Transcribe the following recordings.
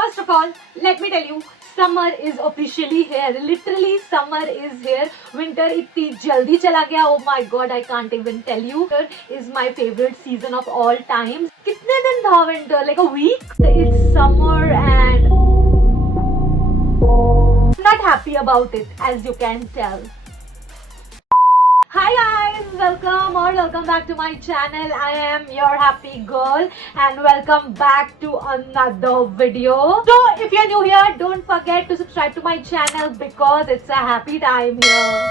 first of all, let me tell you, summer is officially here. Literally, summer is here. Winter इतनी जल्दी चला गया. Oh my God, I can't even tell you. Winter is my favorite season of all times. कितने दिन था winter? Like a week? It's summer and I'm not happy about it, as you can tell. Hi guys, welcome back to my channel. I am your happy girl and welcome back to another video. So if you're new here, don't forget to subscribe to my channel because it's a happy time here.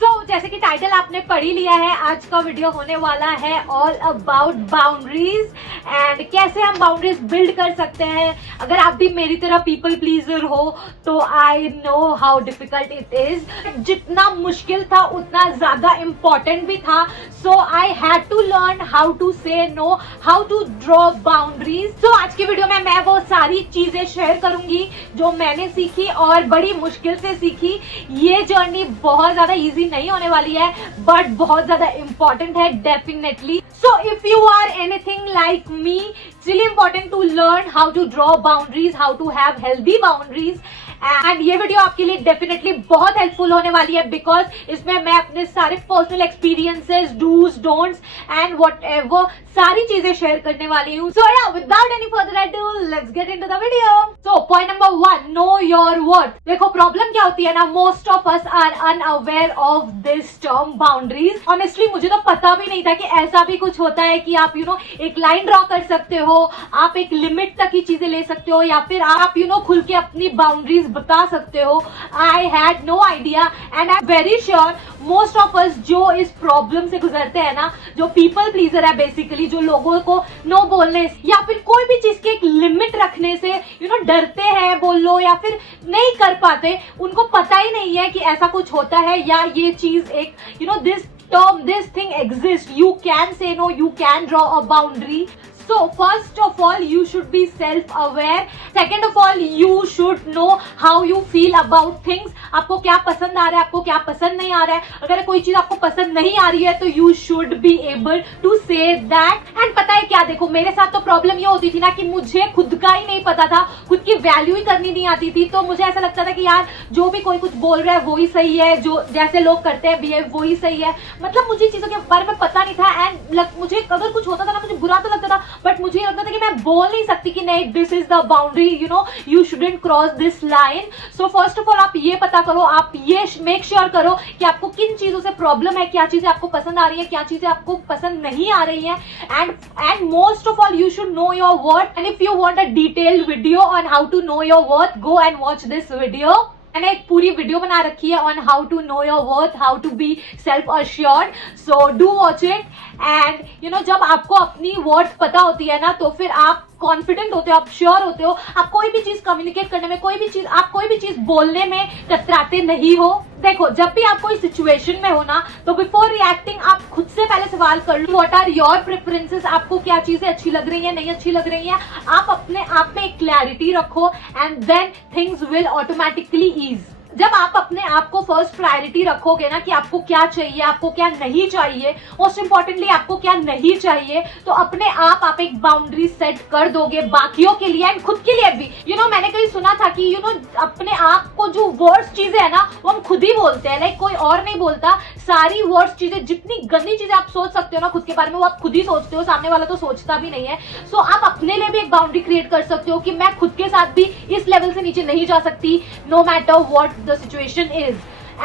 So जैसे कि title आपने पढ़ ही लिया है, आज का video होने वाला है ऑल अबाउट बाउंड्रीज एंड कैसे हम बाउंड्रीज बिल्ड कर सकते हैं. अगर आप भी मेरी तरह पीपल प्लीजर हो तो I know how difficult it is. जितना मुश्किल था उतना ज्यादा इम्पोर्टेंट भी था. So I had to learn how to say no, how to draw boundaries. तो आज की वीडियो में मैं वो सारी चीजें शेयर करूंगी जो मैंने सीखी और बड़ी मुश्किल से सीखी. ये जर्नी बहुत ज्यादा इजी नहीं होने वाली है बट बहुत ज्यादा इंपॉर्टेंट है definitely. So if you are anything like me, it's really important to learn how to draw boundaries, how to have healthy boundaries. And ये वीडियो आपके लिए डेफिनेटली बहुत हेल्पफुल होने वाली है बिकॉज इसमें मैं अपने सारे personal experiences, dos, don'ts and whatever सारी चीजें शेयर करने वाली हूँ. So yeah without any further ado, let's get into the video. So point number 1, know your worth. देखो प्रॉब्लम क्या होती है ना, most of us are unaware of this term boundaries. Honestly मुझे तो पता भी नहीं था कि ऐसा भी कुछ होता है कि आप एक लाइन ड्रॉ कर सकते हो, आप एक लिमिट तक की चीजें ले सकते हो या फिर आप खुल के अपनी बाउंड्रीज बता सकते हो. I had no idea and I am very sure most of us जो इस प्रॉब्लम से गुजरते हैं ना, जो पीपल प्लीजर है बेसिकली, जो लोगों को नो बोलने या फिर कोई भी चीज की एक लिमिट रखने से डरते हैं बोल लो या फिर नहीं कर पाते, उनको पता ही नहीं है कि ऐसा कुछ होता है या ये चीज एक this term, this thing exists. You can say no, you can draw a boundary. So first of all, you should be self-aware. Second of all, you should know how you feel about things. आपको क्या पसंद आ रहा है, आपको क्या पसंद नहीं आ रहा है. अगर कोई चीज आपको पसंद नहीं आ रही है तो you should be able to say that. And पता है क्या, देखो मेरे साथ तो प्रॉब्लम ये होती थी ना कि मुझे खुद का ही नहीं पता था, खुद की वैल्यू ही करनी नहीं आती थी. तो मुझे ऐसा लगता था कि यार जो भी कोई कुछ बोल रहा है वो ही सही है, जो जैसे लोग करते हैं बिहेव वो ही सही है. मतलब मुझे चीजों के बारे में पता नहीं था एंड मुझे अगर कुछ होता था ना मुझे बुरा तो लगता था बट मुझे लगता था कि मैं बोल नहीं सकती कि नहीं this is the boundary, you shouldn't cross this line. So first of all आप ये पता करो, आप ये मेक श्योर करो कि आपको किन चीजों से प्रॉब्लम है, क्या चीजें आपको पसंद आ रही है, क्या चीजें आपको पसंद नहीं आ रही है. And most of all you should know your worth. And if you want a detailed video on how to know your worth, go and watch this video. मैंने एक पूरी वीडियो बना रखी है on how to know your worth, how to be self assured. So do watch it. And जब आपको अपनी worth पता होती है ना तो फिर आप कॉन्फिडेंट होते हो, आप श्योर होते हो, आप कोई भी चीज कम्युनिकेट करने में, आप कोई भी चीज बोलने में कतराते नहीं हो. देखो जब भी आप कोई सिचुएशन में हो ना तो बिफोर रिएक्टिंग आप खुद से पहले सवाल कर लो व्हाट आर योर प्रेफरेंसेस. आपको क्या चीजें अच्छी लग रही है, नहीं अच्छी लग रही है. आप अपने आप में एक क्लैरिटी रखो and then things will automatically ease. जब आप अपने आप को फर्स्ट प्रायोरिटी रखोगे ना कि आपको क्या चाहिए, आपको क्या नहीं चाहिए, मोस्ट इंपॉर्टेंटली आपको क्या नहीं चाहिए, तो अपने आप एक बाउंड्री सेट कर दोगे बाकियों के लिए एंड खुद के लिए भी. मैंने कहीं सुना था कि अपने आप को जो वर्स्ट चीजें है ना वो हम खुद ही बोलते हैं, लाइक कोई और नहीं बोलता. सारी वर्स्ट चीजें, जितनी गंदी चीजें आप सोच सकते हो ना खुद के बारे में वो आप खुद ही सोचते हो, सामने वाला तो सोचता भी नहीं है. सो आप अपने लिए भी एक बाउंड्री क्रिएट कर सकते हो कि मैं खुद के साथ भी इस लेवल से नीचे नहीं जा सकती, no matter what the situation is.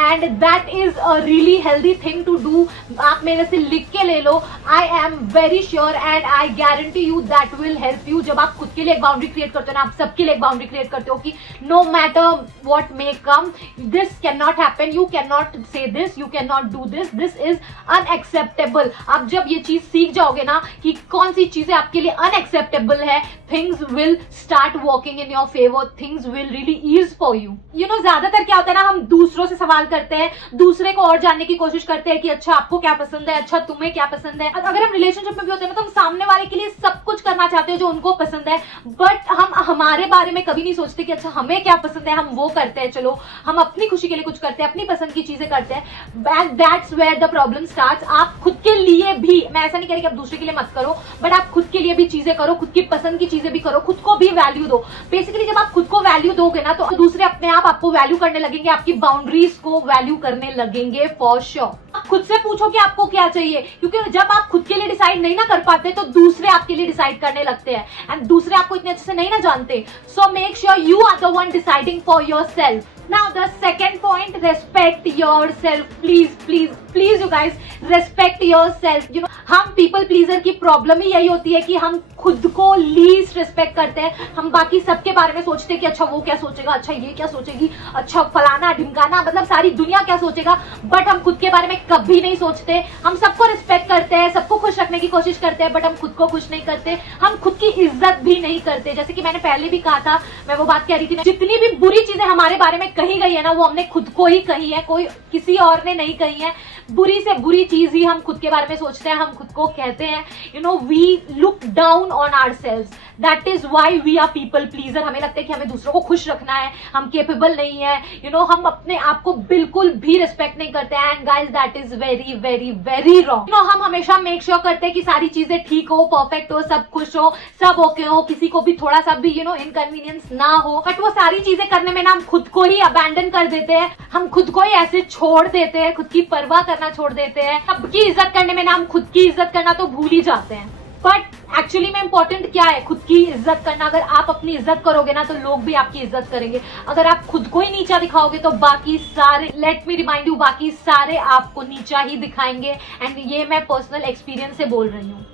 And that is a really healthy thing to do. आप मेरे से लिख के ले लो. I am very sure and I guarantee you that will help you. जब आप खुद के लिए एक बाउंड्री क्रिएट करते हो ना, आप सबके लिए एक बाउंड्री क्रिएट करते हो कि no matter what may come, this cannot happen, you cannot say this, you cannot do this, this is unacceptable. आप जब ये चीज सीख जाओगे ना कि कौन सी चीजें आपके लिए unacceptable है, things will start working in your favor, things will really ease for you. ज्यादातर क्या होता है ना, हम दूसरों से सवाल इस्तेमाल करते हैं, दूसरे को और जानने की कोशिश करते हैं कि अच्छा आपको क्या पसंद है, अच्छा तुम्हें क्या पसंद है। अगर हम रिलेशनशिप में भी होते हैं ना, तो हम सामने वाले के लिए सब कुछ करना चाहते हैं जो उनको पसंद है, बट हम हमारे बारे में कभी नहीं सोचते कि अच्छा हमें क्या पसंद है, हम वो करते हैं, चलो हम अपनी खुशी के लिए कुछ करते हैं, अपनी पसंद की चीजें करते हैं। And that's where the problem starts. आप खुद के लिए भी, मैं ऐसा नहीं कह रही कि आप दूसरे के लिए मत करो, बट आप खुद के लिए भी चीजें करो, खुद की पसंद की चीजें भी करो, खुद को भी वैल्यू दो। बेसिकली जब आप खुद को वैल्यू दोगे ना, तो दूसरे अपने आप आपको वैल्यू करने लगेंगे, आपकी बाउंड्रीज को वैल्यू करने लगेंगे फॉर श्योर। आप खुद से पूछो कि आपको क्या चाहिए, क्योंकि जब आप खुद के लिए डिसाइड नहीं ना कर पाते तो दूसरे आपके लिए डिसाइड करने लगते हैं, एंड दूसरे आपको इतने अच्छे से नहीं ना जानते। So make sure you are the one deciding for yourself. Now the second point, respect yourself. Please you guys, respect yourself. You know, हम people pleaser की प्रॉब्लम ही यही होती है कि हम खुद को लीस्ट रिस्पेक्ट करते हैं। हम बाकी सबके बारे में सोचते हैं कि अच्छा वो क्या सोचेगा, अच्छा ये क्या सोचेगी, अच्छा फलाना ढिमकाना, मतलब सारी दुनिया क्या सोचेगा, बट हम खुद के बारे में कभी नहीं सोचते। हम सबको रिस्पेक्ट करते हैं, सबको खुश रखने की कोशिश करते हैं, बट हम खुद को खुश नहीं करते, हम खुद की इज्जत भी नहीं करते। जैसे कि मैंने पहले भी कहा था, मैं वो बात कह रही थी, जितनी भी बुरी चीजें हमारे बारे में कही गई है ना, वो हमने खुद को ही कही है, कोई किसी और ने नहीं कही है। बुरी से बुरी चीज ही हम खुद के बारे में सोचते हैं, हम खुद को कहते हैं। You know, we look down on ourselves, that is why we are people pleaser. हमें लगता है कि हमें दूसरों को खुश रखना है, हम केपेबल नहीं है। यू नो, हम अपने आप को बिल्कुल भी रिस्पेक्ट नहीं करते हैं, and guys that is very very very wrong. You know, हम हमेशा मेक श्योर करते हैं कि सारी चीजें ठीक हो, परफेक्ट हो, सब खुश हो, सब ओके हो, किसी को भी थोड़ा सा भी इनकन्वीनियंस ना हो, बट वो सारी चीजें करने में ना हम खुद को ही अबैंडन कर देते हैं, हम खुद को ही ऐसे छोड़ देते हैं, खुद की परवाह करना छोड़ देते हैं। सबकी इज्जत करने में ना हम खुद की इज्जत करना तो भूल ही जाते हैं। बट एक्चुअली में इंपॉर्टेंट क्या है? खुद की इज्जत करना। अगर आप अपनी इज्जत करोगे ना, तो लोग भी आपकी इज्जत करेंगे। अगर आप खुद को ही नीचा दिखाओगे तो बाकी सारे, लेट मी रिमाइंड यू, बाकी सारे आपको नीचा ही दिखाएंगे। एंड ये मैं पर्सनल एक्सपीरियंस से बोल रही हूँ।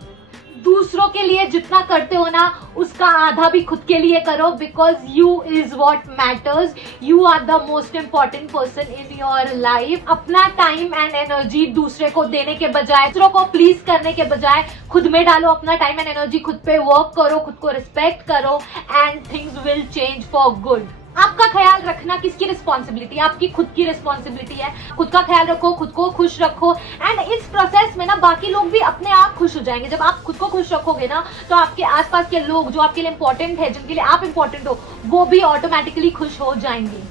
दूसरों के लिए जितना करते हो ना, उसका आधा भी खुद के लिए करो, because you is what matters. You are the most important person in your life. अपना टाइम एंड एनर्जी दूसरे को देने के बजाय, दूसरों को प्लीज करने के बजाय खुद में डालो अपना टाइम एंड एनर्जी, खुद पे वर्क करो, खुद को रिस्पेक्ट करो, and things will change for good. आपका ख्याल रखना किसकी रिस्पॉन्सिबिलिटी है? आपकी खुद की रिस्पॉन्सिबिलिटी है। खुद का ख्याल रखो, खुद को खुश रखो, एंड इस प्रोसेस में ना बाकी लोग भी अपने आप खुश हो जाएंगे। जब आप खुद को खुश रखोगे ना, तो आपके आसपास के लोग जो आपके लिए इंपॉर्टेंट है, जिनके लिए आप इंपॉर्टेंट हो, वो भी ऑटोमेटिकली खुश हो जाएंगे।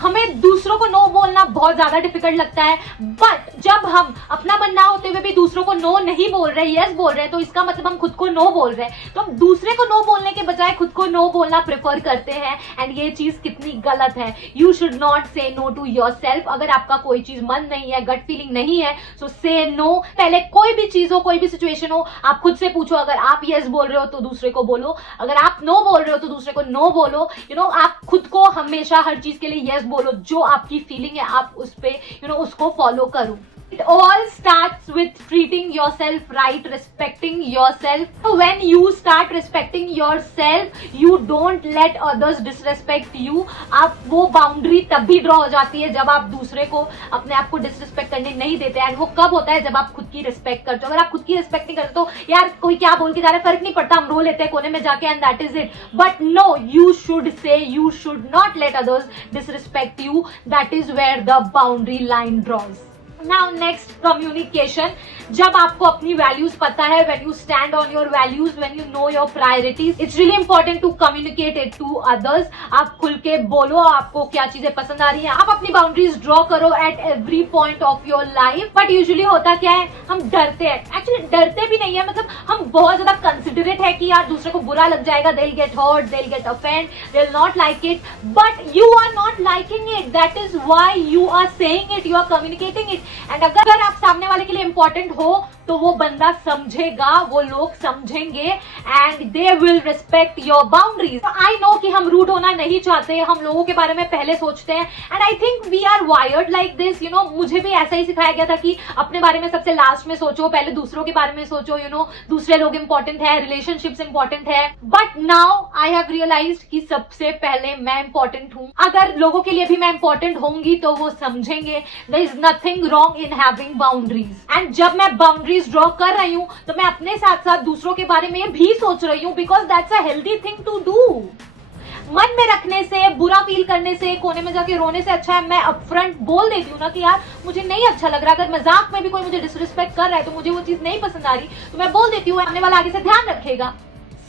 हमें दूसरों को नो बोलना बहुत ज्यादा डिफिकल्ट लगता है, बट जब हम अपना मन ना होते हुए भी दूसरों को नो नहीं बोल रहे, यस बोल रहे हैं, तो इसका मतलब हम खुद को नो बोल रहे हैं। तो हम दूसरे को नो बोलने के बजाय खुद को नो बोलना प्रेफर करते हैं, एंड ये चीज कितनी गलत है। यू शुड नॉट से नो टू योरसेल्फ। अगर आपका कोई चीज मन नहीं है, गट फीलिंग नहीं है, सो से नो। पहले कोई भी चीज हो, कोई भी सिचुएशन हो, आप खुद से पूछो। अगर आप यस बोल रहे हो तो दूसरे को बोलो, अगर आप नो बोल रहे हो तो दूसरे को नो बोलो। यू नो, आप खुद को हमेशा हर चीज के लिए यस बोलो। जो आपकी फीलिंग है, आप उस पे उसको फॉलो करो। It all starts with treating yourself right, respecting yourself. So when you start respecting yourself, you don't let others disrespect you. आप वो बाउंड्री तभी ड्रॉ हो जाती है जब आप दूसरे को, अपने आप को डिसरिस्पेक्ट करने नहीं देते। एंड वो कब होता है? जब आप खुद की रिस्पेक्ट करते हो। अगर आप खुद की रिस्पेक्ट नहीं करते तो यार कोई क्या बोल के जा रहा है, फर्क नहीं पड़ता, हम रो लेते हैं कोने में जाके, and that is it. But no, you should say, you should not let others disrespect you. That is where the boundary line draws. Now next, communication. जब आपको अपनी वैल्यूज पता है, when you stand on your values, when you know your priorities, it's really important to communicate it to others. आप खुल के बोलो आपको क्या चीजें पसंद आ रही हैं, आप अपनी बाउंड्रीज ड्रॉ करो at every point of your life. But usually होता क्या है, हम डरते हैं। Actually डरते भी नहीं है, मतलब हम बहुत ज्यादा considerate है कि यार दूसरे को बुरा लग जाएगा, they'll get hurt, they'll get offended, they'll not like it. But you are not liking it. That is why you are saying it, you are communicating it. And अगर आप सामने वाले के लिए इंपॉर्टेंट हो तो वो बंदा समझेगा, वो लोग समझेंगे, and they will respect your boundaries. I know कि हम रूड होना नहीं चाहते, हम लोगों के बारे में पहले सोचते हैं, and I think we are wired like this. You know, मुझे भी ऐसा ही सिखाया गया था कि अपने बारे में सबसे लास्ट में सोचो, पहले दूसरों के बारे में सोचो। यू नो, दूसरे लोग इंपॉर्टेंट है, रिलेशनशिप्स इंपॉर्टेंट है। But now I have realized कि सबसे पहले मैं इंपॉर्टेंट हूं। अगर लोगों के लिए भी मैं इंपॉर्टेंट होंगी तो वो समझेंगे। There is nothing wrong in having boundaries. And जब मैं बाउंड्रीज ड्रॉ कर रही हूं तो मैं अपने साथ साथ दूसरों के बारे में भी सोच रही हूं, because that's a healthy thing to do. मत मन में रखने से, बुरा फील करने से, कोने में जाके रोने से अच्छा है मैं अपफ्रंट बोल देती हूँ ना कि यार मुझे नहीं अच्छा लग रहा, अगर मजाक में भी कोई मुझे डिसरिस्पेक्ट कर रहा है तो मुझे वो चीज नहीं पसंद आ रही, तो मैं बोल देती हूँ, सामने वाला आगे से ध्यान रखेगा।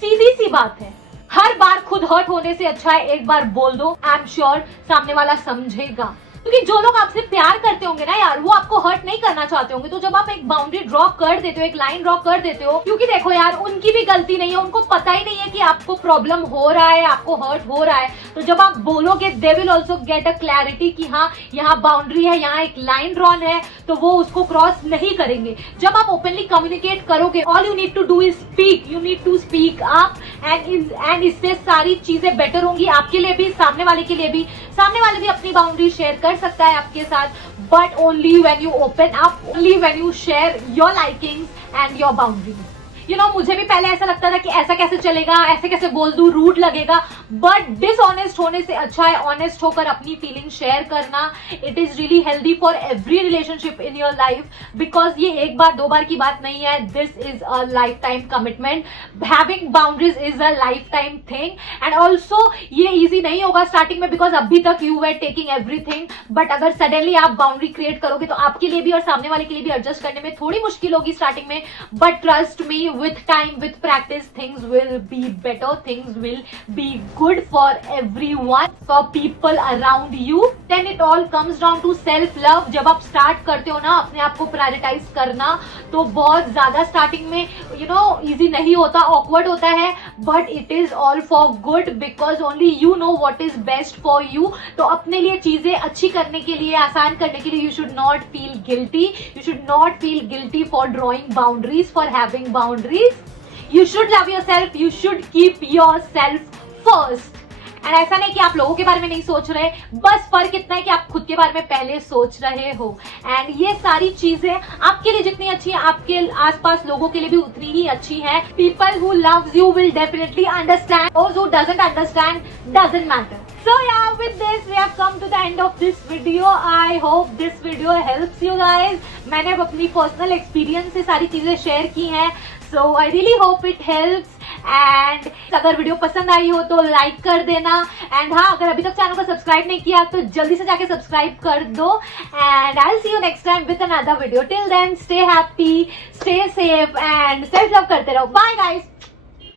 सीधी सी बात है। हर बार खुद हर्ट होने से अच्छा है एक बार बोल दो, आई एम श्योर सामने वाला समझेगा। क्योंकि जो लोग आपसे प्यार करते होंगे ना यार, वो आपको हर्ट नहीं करना चाहते होंगे। तो जब आप एक बाउंड्री ड्रॉ कर देते हो, एक लाइन ड्रॉ कर देते हो, क्योंकि देखो यार उनकी भी गलती नहीं है, उनको पता ही नहीं है कि आपको प्रॉब्लम हो रहा है, आपको हर्ट हो रहा है। तो जब आप बोलोगे they will also get a clarity कि हाँ यहाँ बाउंड्री है, यहाँ एक लाइन ड्रॉन है, तो वो उसको क्रॉस नहीं करेंगे। जब आप ओपनली कम्युनिकेट करोगे, all you need to do is speak, you need to speak up and इससे सारी चीजें बेटर होंगी आपके लिए भी, सामने वाले के लिए भी। सामने वाले भी अपनी बाउंड्री शेयर कर सकता है आपके साथ, but only when you open up, only when you share your likings and your boundaries. You know, मुझे भी पहले ऐसा लगता था कि ऐसा कैसे चलेगा, ऐसे कैसे बोल दूं, रूड लगेगा, बट डिसऑनेस्ट होने से अच्छा है ऑनेस्ट होकर अपनी फीलिंग शेयर करना। It is really healthy for every relationship in your life, because ये एक बार दो बार की बात नहीं है, this is a life time commitment. Having boundaries is a life time thing, and also ये ईजी नहीं होगा स्टार्टिंग में, बिकॉज अभी तक you were taking everything, but अगर सडनली आप बाउंड्री क्रिएट करोगे तो आपके लिए भी और सामने वाले के लिए भी एडजस्ट करने में थोड़ी मुश्किल होगी स्टार्टिंग में, but trust me, with time, with practice, things will be better, things will be good for everyone, for people around you. Then it all comes down to self love. जब आप start करते हो ना अपने आप को prioritise करना, तो बहुत ज्यादा स्टार्टिंग में यू नो इजी नहीं होता, ऑकवर्ड होता है, but it is all for good, because only you know what is best for you. तो अपने लिए चीजें अच्छी करने के लिए, आसान करने के लिए, you should not feel guilty, you should not feel guilty for drawing boundaries, for having boundaries. You should love yourself, you should keep yourself first. And ऐसा नहीं कि आप लोगों के बारे में नहीं सोच रहे, बस फर्क इतना है कि आप खुद के बारे में पहले सोच रहे हो। एंड ये सारी चीजें आपके लिए जितनी अच्छी है, आपके आसपास लोगों के लिए भी उतनी ही अच्छी है। People who loves you will definitely understand, those who doesn't understand doesn't matter. So yeah, with this we have come to the end of this video. I hope this video helps you guys. मैंने अपनी personal experience से सारी चीजें share की हैं, so I really hope it helps. And अगर video पसंद आई हो तो लाइक कर देना, एंड हाँ अगर अभी तक चैनल को सब्सक्राइब नहीं किया तो जल्दी से जाके सब्सक्राइब कर दो, and I will see you next time with another video. Till then stay happy, stay safe and self love करते रहो। Bye guys.